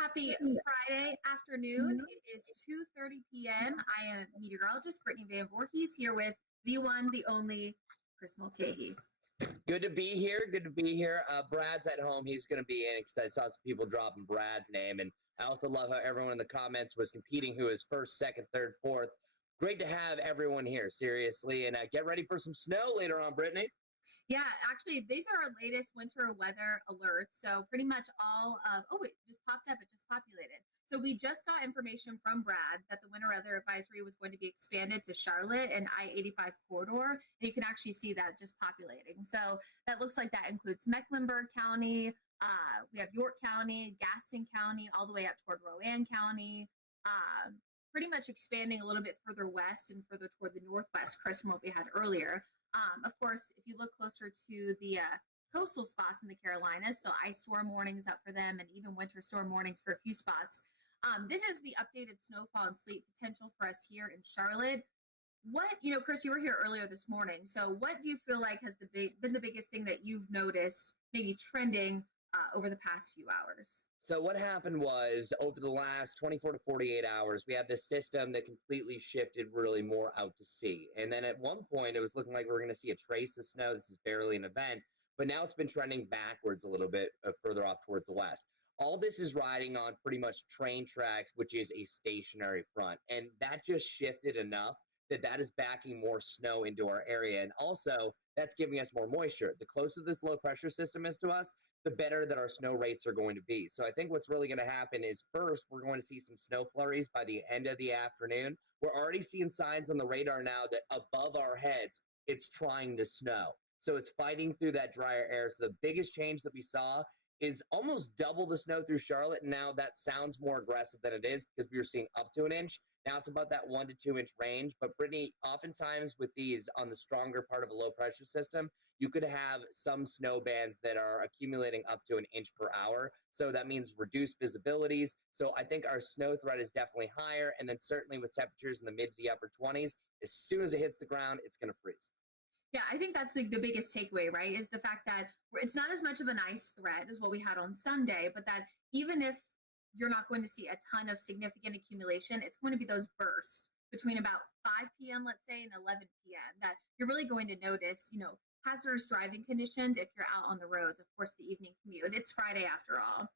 Happy Friday afternoon. It is 2:30 p.m. I am meteorologist Brittany Van Voorhees here with the one, the only Chris Mulcahy. Good to be here. Good to be here. Brad's at home. He's going to be in because I saw some people dropping Brad's name. And I also love how everyone in the comments was competing who is first, second, third, fourth. Great to have everyone here, seriously. And get ready for some snow later on, Brittany. Yeah, actually, these are our latest winter weather alerts. So pretty much all of, oh, it just popped up. It just populated. So we just got information from Brad that the winter weather advisory was going to be expanded to Charlotte and I-85 corridor. And you can actually see that just populating. So that looks like that includes Mecklenburg County. We have York County, Gaston County, all the way up toward Rowan County. Pretty much expanding a little bit further west and further toward the northwest, Chris, from what we had earlier. Of course, if you look closer to the coastal spots in the Carolinas, so ice storm warnings up for them and even winter storm warnings for a few spots. This is the updated snowfall and sleet potential for us here in Charlotte. Chris, you were here earlier this morning. So what do you feel like has been the biggest thing that you've noticed maybe trending over the past few hours? So what happened was over the last 24 to 48 hours, we had this system that completely shifted really more out to sea. And then at one point, it was looking like we were going to see a trace of snow. This is barely an event, but now it's been trending backwards a little bit further off towards the west. All this is riding on pretty much train tracks, which is a stationary front. And that just shifted enough that is backing more snow into our area. And also, that's giving us more moisture. The closer this low pressure system is to us, the better that our snow rates are going to be. So I think what's really going to happen is first, we're going to see some snow flurries by the end of the afternoon. We're already seeing signs on the radar now that above our heads, it's trying to snow. So it's fighting through that drier air. So the biggest change that we saw is almost double the snow through Charlotte. And now that sounds more aggressive than it is because we were seeing up to an inch. Now it's about that 1 to 2 inch range. But Brittany, oftentimes with these on the stronger part of a low pressure system, you could have some snow bands that are accumulating up to an inch per hour. So that means reduced visibilities. So I think our snow threat is definitely higher. And then certainly with temperatures in the mid to the upper 20s, as soon as it hits the ground, it's going to freeze. Yeah, I think that's like the biggest takeaway, right? Is the fact that it's not as much of an ice threat as what we had on Sunday, but that even if you're not going to see a ton of significant accumulation, it's going to be those bursts between about 5 p.m., let's say, and 11 p.m. that you're really going to notice, hazardous driving conditions if you're out on the roads, of course, the evening commute. It's Friday after all.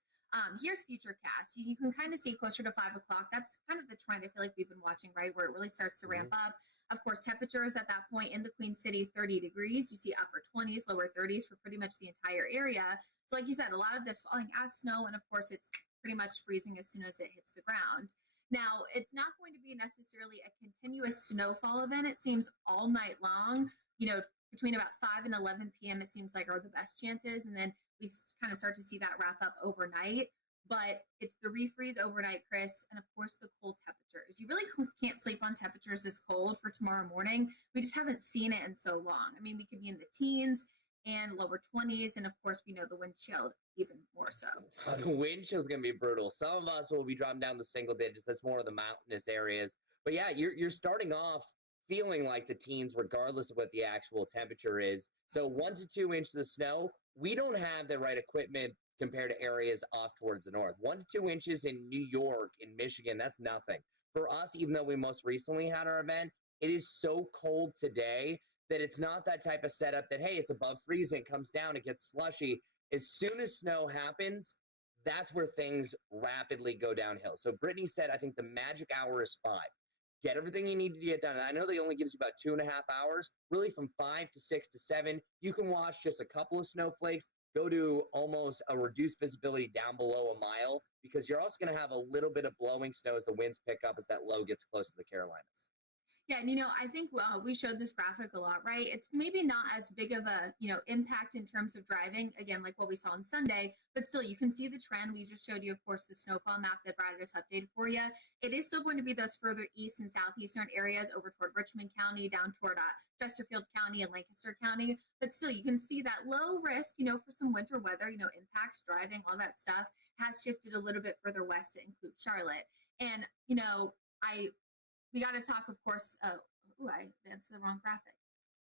Here's Futurecast. You can kind of see closer to 5 o'clock. That's kind of the trend I feel like we've been watching, right, where it really starts to ramp up. Of course, temperatures at that point in the Queen City, 30 degrees. You see upper 20s, lower 30s for pretty much the entire area. So like you said, a lot of this falling as snow, and of course, it's pretty much freezing as soon as it hits the ground. Now, it's not going to be necessarily a continuous snowfall event. It seems all night long, between about 5 and 11 p.m., it seems like are the best chances. And then we kind of start to see that wrap up overnight. But it's the refreeze overnight, Chris, and of course the cold temperatures. You really can't sleep on temperatures this cold for tomorrow morning. We just haven't seen it in so long. I mean, we could be in the teens and lower 20s, and of course we know the wind chill even more so. The wind chill is going to be brutal. Some of us will be dropping down the single digits. That's more of the mountainous areas. But yeah, you're starting off feeling like the teens, regardless of what the actual temperature is. So 1 to 2 inches of snow, we don't have the right equipment compared to areas off towards the north. 1 to 2 inches in New York, in Michigan, that's nothing. For us, even though we most recently had our event, it is so cold today that it's not that type of setup that, hey, it's above freezing, it comes down, it gets slushy. As soon as snow happens, that's where things rapidly go downhill. So Brittany said, I think the magic hour is 5. Get everything you need to get done. And I know they only gives you about 2.5 hours, really from 5 to 6 to 7. You can watch just a couple of snowflakes, go to almost a reduced visibility down below a mile, because you're also going to have a little bit of blowing snow as the winds pick up as that low gets close to the Carolinas. Yeah, and I think we showed this graphic a lot, right? It's maybe not as big of a impact in terms of driving, again, like what we saw on Sunday, but still you can see the trend. We just showed you, of course, the snowfall map that Brad just updated for you. It is still going to be those further east and southeastern areas over toward Richmond County, down toward Chesterfield County and Lancaster County, but still you can see that low risk, for some winter weather, impacts driving, all that stuff has shifted a little bit further west to include Charlotte. And, we got to talk, of course. I advanced the wrong graphic.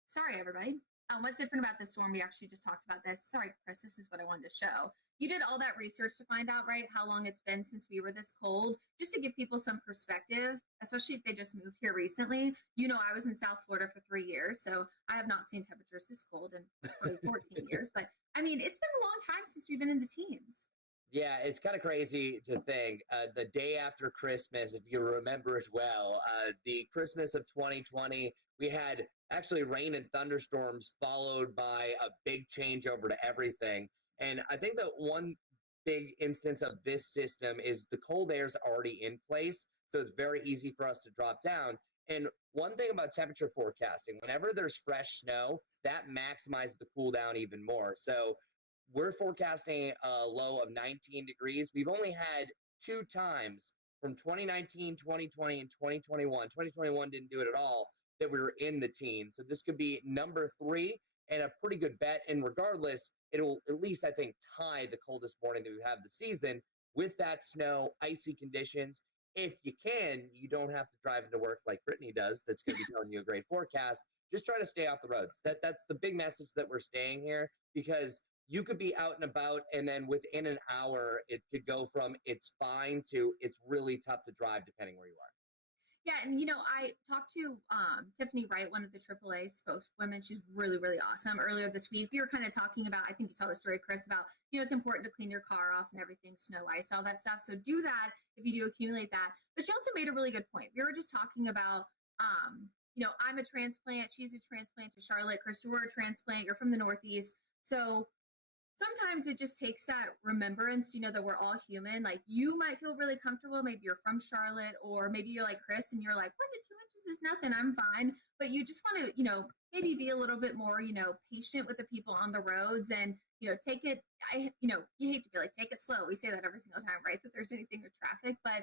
Sorry, everybody. What's different about this storm? We actually just talked about this. Sorry, Chris, this is what I wanted to show. You did all that research to find out, right, how long it's been since we were this cold, just to give people some perspective, especially if they just moved here recently. You know, I was in South Florida for 3 years, so I have not seen temperatures this cold in probably 14 years. But I mean, it's been a long time since we've been in the teens. Yeah, it's kind of crazy to think. The day after Christmas, if you remember it well, the Christmas of 2020, we had actually rain and thunderstorms followed by a big changeover to everything. And I think that one big instance of this system is the cold air is already in place. So it's very easy for us to drop down. And one thing about temperature forecasting, whenever there's fresh snow, that maximizes the cool down even more. So we're forecasting a low of 19 degrees. We've only had two times from 2019, 2020, and 2021. 2021 didn't do it at all, that we were in the teens. So this could be number three and a pretty good bet. And regardless, it'll at least, I think, tie the coldest morning that we've had the season with that snow, icy conditions. If you can, you don't have to drive into work like Brittany does. That's going to be telling you a great forecast. Just try to stay off the roads. That's the big message that we're staying here, because you could be out and about, and then within an hour, it could go from it's fine to it's really tough to drive depending where you are. Yeah, and I talked to Tiffany Wright, one of the AAA spokeswomen. She's really, really awesome. Earlier this week, we were kind of talking about, I think you saw the story, Chris, about, it's important to clean your car off and everything, snow, ice, all that stuff. So do that if you do accumulate that. But she also made a really good point. We were just talking about, I'm a transplant. She's a transplant to Charlotte. Chris, you're a transplant. You're from the Northeast. So sometimes it just takes that remembrance, that we're all human. Like, you might feel really comfortable. Maybe you're from Charlotte, or maybe you're like Chris and you're like, 1 to 2 inches is nothing. I'm fine. But you just want to, maybe be a little bit more, patient with the people on the roads, and, take it. You hate to be like, take it slow. We say that every single time, right? That there's anything with traffic, but,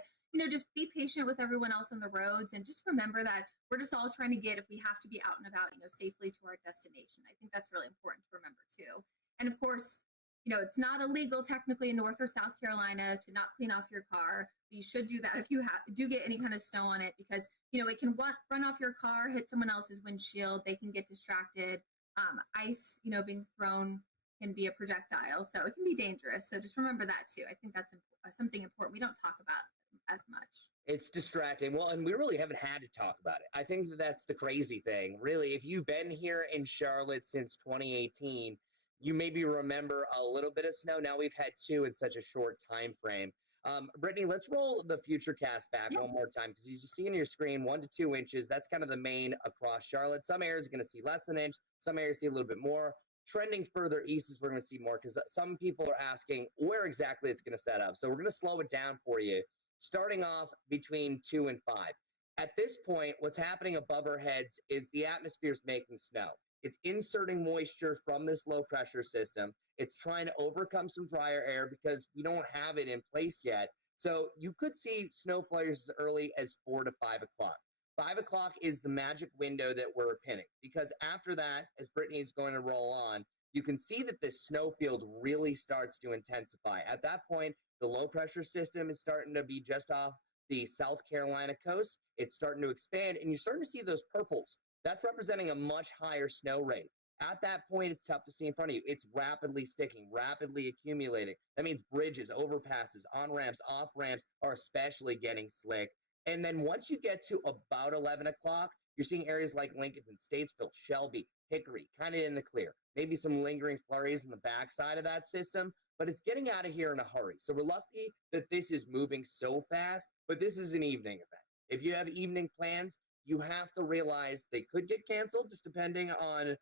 just be patient with everyone else on the roads, and just remember that we're just all trying to get, if we have to be out and about, safely to our destination. I think that's really important to remember too. And of course, it's not illegal technically in North or South Carolina to not clean off your car. But you should do that if you do get any kind of snow on it, because, it can run off your car, hit someone else's windshield. They can get distracted. Ice, being thrown can be a projectile, so it can be dangerous. So just remember that too. I think that's something important we don't talk about as much. It's distracting. Well, and we really haven't had to talk about it. I think that's the crazy thing. Really, if you've been here in Charlotte since 2018, you maybe remember a little bit of snow. Now we've had two in such a short time frame. Brittany, let's roll the future cast back one more time, because you see on your screen 1 to 2 inches. That's kind of the main across Charlotte. Some areas are going to see less than an inch. Some areas see a little bit more. Trending further east is we're going to see more, because some people are asking where exactly it's going to set up. So we're going to slow it down for you, starting off between 2 and 5. At this point, what's happening above our heads is the atmosphere is making snow. It's inserting moisture from this low pressure system. It's trying to overcome some drier air because we don't have it in place yet. So you could see snow flurries as early as 4 to 5 o'clock. 5 o'clock is the magic window that we're pinning, because after that, as Brittany is going to roll on, you can see that this snow field really starts to intensify. At that point, the low pressure system is starting to be just off the South Carolina coast. It's starting to expand, and you're starting to see those purples. That's representing a much higher snow rate. At that point, it's tough to see in front of you. It's rapidly sticking, rapidly accumulating. That means bridges, overpasses, on-ramps, off-ramps are especially getting slick. And then once you get to about 11 o'clock, you're seeing areas like Lincoln, Statesville, Shelby, Hickory, kind of in the clear. Maybe some lingering flurries in the backside of that system, but it's getting out of here in a hurry. So we're lucky that this is moving so fast, but this is an evening event. If you have evening plans, you have to realize they could get canceled, just depending on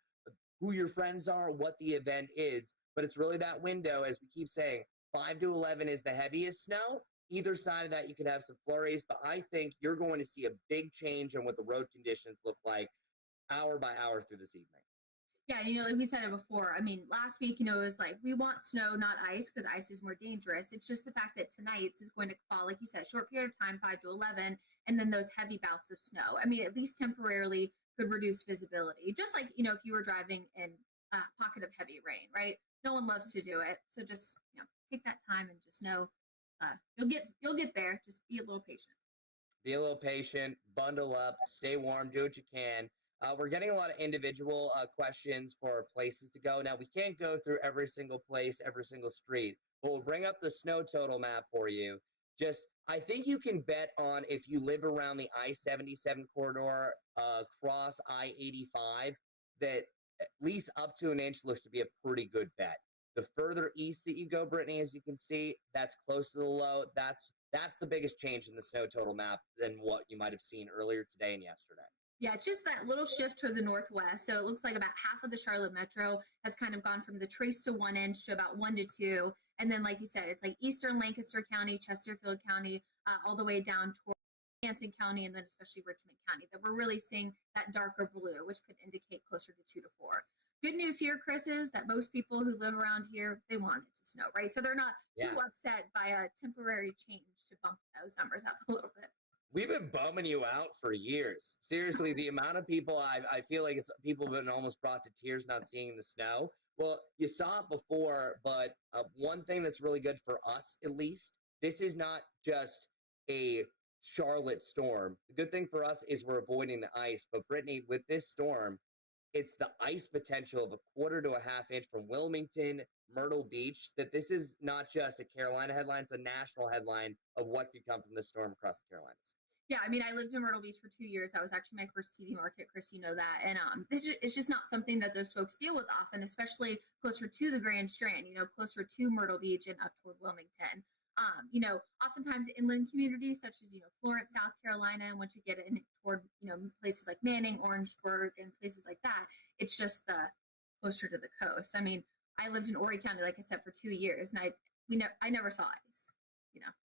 who your friends are, what the event is. But it's really that window, as we keep saying, 5 to 11 is the heaviest snow. Either side of that, you could have some flurries, but I think you're going to see a big change in what the road conditions look like hour by hour through this evening. Yeah, like we said it before. I mean, last week, it was like, we want snow, not ice, because ice is more dangerous. It's just the fact that tonight's is going to fall, like you said, short period of time, 5 to 11, and then those heavy bouts of snow. I mean, at least temporarily could reduce visibility. Just like, if you were driving in a pocket of heavy rain, right? No one loves to do it. So just, take that time and just know you'll get there. Just be a little patient. Be a little patient, bundle up, stay warm, do what you can. We're getting a lot of individual questions for places to go. Now, we can't go through every single place, every single street. But we'll bring up the snow total map for you. Just, I think you can bet on if you live around the I-77 corridor across I-85 that at least up to an inch looks to be a pretty good bet. The further east that you go, Brittany, as you can see, that's close to the low. That's the biggest change in the snow total map than what you might have seen earlier today and yesterday. Yeah, it's just that little shift to the northwest. So it looks like about half of the Charlotte metro has kind of gone from the trace to 1 inch to about 1 to 2. And then, like you said, it's like eastern Lancaster County, Chesterfield County, all the way down toward Hanson County, and then especially Richmond County, that we're really seeing that darker blue, which could indicate closer to 2 to 4. Good news here, Chris, is that most people who live around here, they want it to snow, right? So they're not too upset by a temporary change to bump those numbers up a little bit. We've been bumming you out for years. Seriously, the amount of people I feel like people have been almost brought to tears not seeing the snow. Well, you saw it before, but one thing that's really good for us, at least, this is not just a Charlotte storm. The good thing for us is we're avoiding the ice. But Brittany, with this storm, it's the ice potential of a quarter to a half inch from Wilmington, Myrtle Beach, that this is not just a Carolina headline, it's a national headline of what could come from this storm across the Carolinas. Yeah, I mean, I lived in Myrtle Beach for 2 years. That was actually my first TV market, Chris, you know that. And it's just not something that those folks deal with often, especially closer to the Grand Strand, closer to Myrtle Beach and up toward Wilmington. Oftentimes inland communities such as, Florence, South Carolina, and once you get in toward, places like Manning, Orangeburg, and places like that, it's just the closer to the coast. I mean, I lived in Horry County, like I said, for 2 years, and I never saw ice,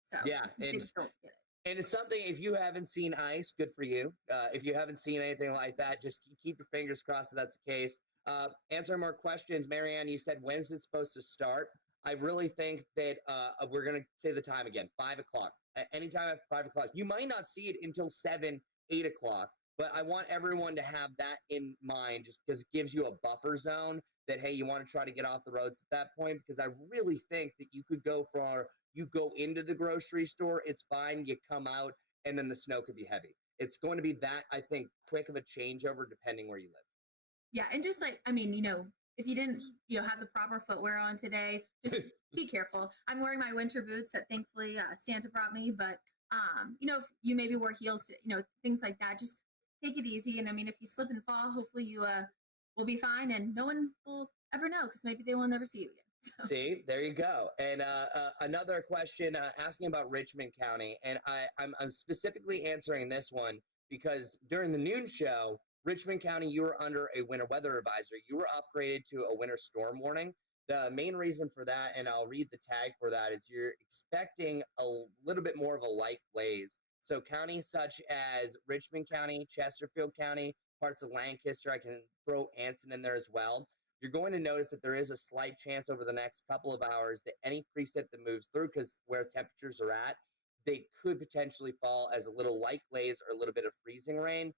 so yeah, they just don't get it. And it's something, if you haven't seen ice, good for you. If you haven't seen anything like that, just keep your fingers crossed that that's the case. Answer more questions. Marianne, you said, when is this supposed to start? I really think that we're going to say the time again, 5 o'clock. Anytime after 5 o'clock. You might not see it until 7, 8 o'clock, but I want everyone to have that in mind just because it gives you a buffer zone that, hey, you want to try to get off the roads at that point, because I really think that you could go you go into the grocery store, it's fine, you come out, and then the snow could be heavy. It's going to be that, I think, quick of a changeover depending where you live. Yeah, and just like, I mean, if you didn't, have the proper footwear on today, just be careful. I'm wearing my winter boots that thankfully Santa brought me, but, if you maybe wear heels, things like that, just take it easy. And I mean, if you slip and fall, hopefully you will be fine, and no one will ever know, because maybe they will never see you again. So. See, there you go. And another question asking about Richmond County, and I'm specifically answering this one because during the noon show, Richmond County, you were under a winter weather advisory. You were upgraded to a winter storm warning. The main reason for that, and I'll read the tag for that, is you're expecting a little bit more of a light blaze. So counties such as Richmond County, Chesterfield County, parts of Lancaster, I can throw Anson in there as well. You're going to notice that there is a slight chance over the next couple of hours that any precip that moves through, because where temperatures are at, they could potentially fall as a little light glaze or a little bit of freezing rain.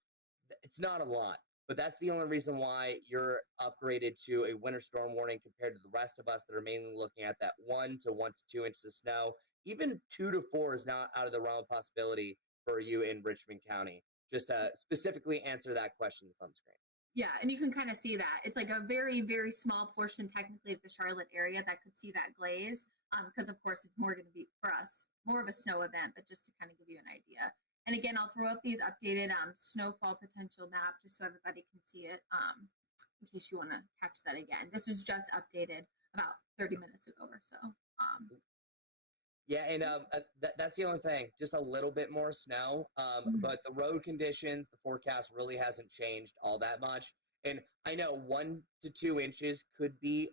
It's not a lot, but that's the only reason why you're upgraded to a winter storm warning compared to the rest of us that are mainly looking at that 1 to 2 inches of snow. Even 2 to 4 is not out of the realm of possibility for you in Richmond County. Just to specifically answer that question that's on the screen. Yeah, and you can kind of see that. It's like a very, very small portion technically of the Charlotte area that could see that glaze, because of course it's more going to be, for us, more of a snow event, but just to kind of give you an idea. And again, I'll throw up these updated snowfall potential map just so everybody can see it, in case you want to catch that again. This was just updated about 30 minutes ago or so. Yeah, and that's the only thing, just a little bit more snow, but the road conditions, the forecast really hasn't changed all that much. And I know 1 to 2 inches could be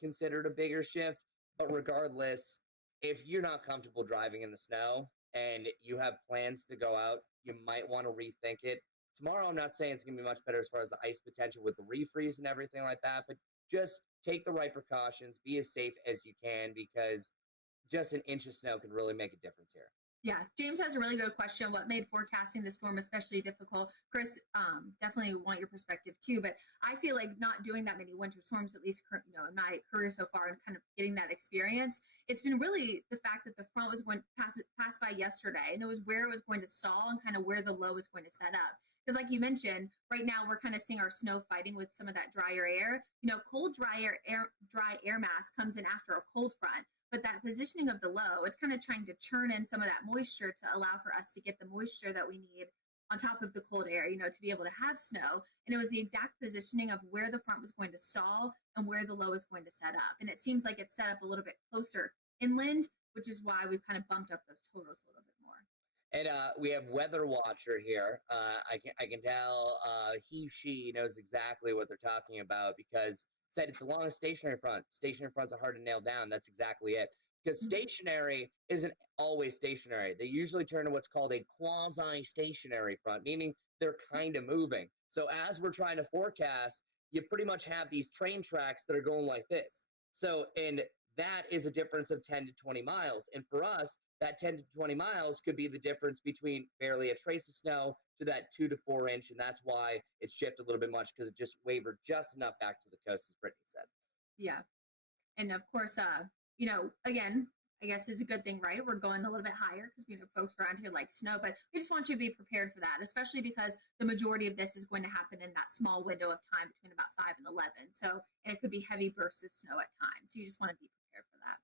considered a bigger shift, but regardless, if you're not comfortable driving in the snow and you have plans to go out, you might want to rethink it. Tomorrow, I'm not saying it's going to be much better as far as the ice potential with the refreeze and everything like that, but just take the right precautions, be as safe as you can, because just an inch of snow can really make a difference here. Yeah, James has a really good question. What made forecasting the storm especially difficult? Chris, definitely want your perspective too, but I feel like not doing that many winter storms, at least in my career so far, and kind of getting that experience, it's been really the fact that the front was going to pass by yesterday, and it was where it was going to stall and kind of where the low was going to set up. Because like you mentioned, right now we're kind of seeing our snow fighting with some of that drier air. Cold dry air mass comes in after a cold front, but that positioning of the low, it's kind of trying to churn in some of that moisture to allow for us to get the moisture that we need on top of the cold air, to be able to have snow. And it was the exact positioning of where the front was going to stall and where the low is going to set up. And it seems like it's set up a little bit closer inland, which is why we've kind of bumped up those totals a little bit more. And we have Weather Watcher here. I can tell she knows exactly what they're talking about because said it's along a stationary front. Stationary fronts are hard to nail down. That's exactly it. Because stationary isn't always stationary. They usually turn to what's called a quasi-stationary front, meaning they're kind of moving. So as we're trying to forecast, you pretty much have these train tracks that are going like this. So, and that is a difference of 10 to 20 miles. And for us, that 10 to 20 miles could be the difference between barely a trace of snow to that 2 to 4 inch. And that's why it shifted a little bit much because it just wavered just enough back to the coast, as Brittany said. Yeah. And of course, again, I guess is a good thing, right? We're going a little bit higher because we know folks around here like snow, but we just want you to be prepared for that, especially because the majority of this is going to happen in that small window of time between about 5 and 11. So, and it could be heavy bursts of snow at times. So you just want to be prepared for that.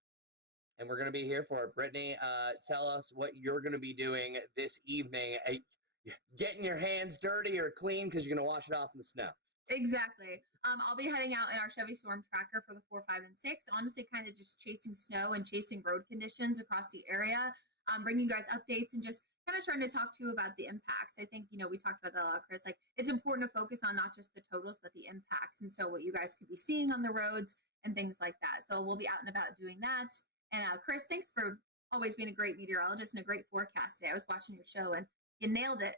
And we're going to be here for it. Brittany, tell us what you're going to be doing this evening. Getting your hands dirty or clean because you're going to wash it off in the snow. Exactly. I'll be heading out in our Chevy Storm Tracker for the 4, 5, and 6. Honestly, kind of just chasing snow and chasing road conditions across the area. Bringing you guys updates and just kind of trying to talk to you about the impacts. I think, we talked about that a lot, Chris. Like, it's important to focus on not just the totals, but the impacts. And so what you guys could be seeing on the roads and things like that. So we'll be out and about doing that. And Chris, thanks for always being a great meteorologist and a great forecast today. I was watching your show and you nailed it.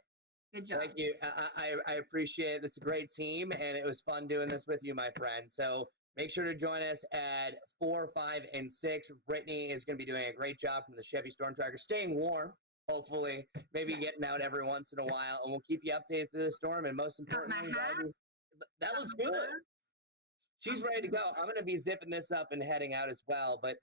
Good job. Thank you. I appreciate it. It's a great team, and it was fun doing this with you, my friend. So make sure to join us at 4, 5, and 6. Brittany is going to be doing a great job from the Chevy Storm Tracker, staying warm, hopefully, maybe getting out every once in a while, and we'll keep you updated through the storm. And most importantly, that looks good. She's ready to go. I'm going to be zipping this up and heading out as well, but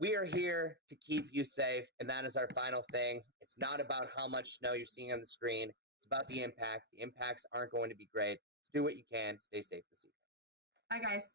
we are here to keep you safe, and that is our final thing. It's not about how much snow you're seeing on the screen. It's about the impacts. The impacts aren't going to be great. So do what you can. Stay safe this evening. Bye, guys.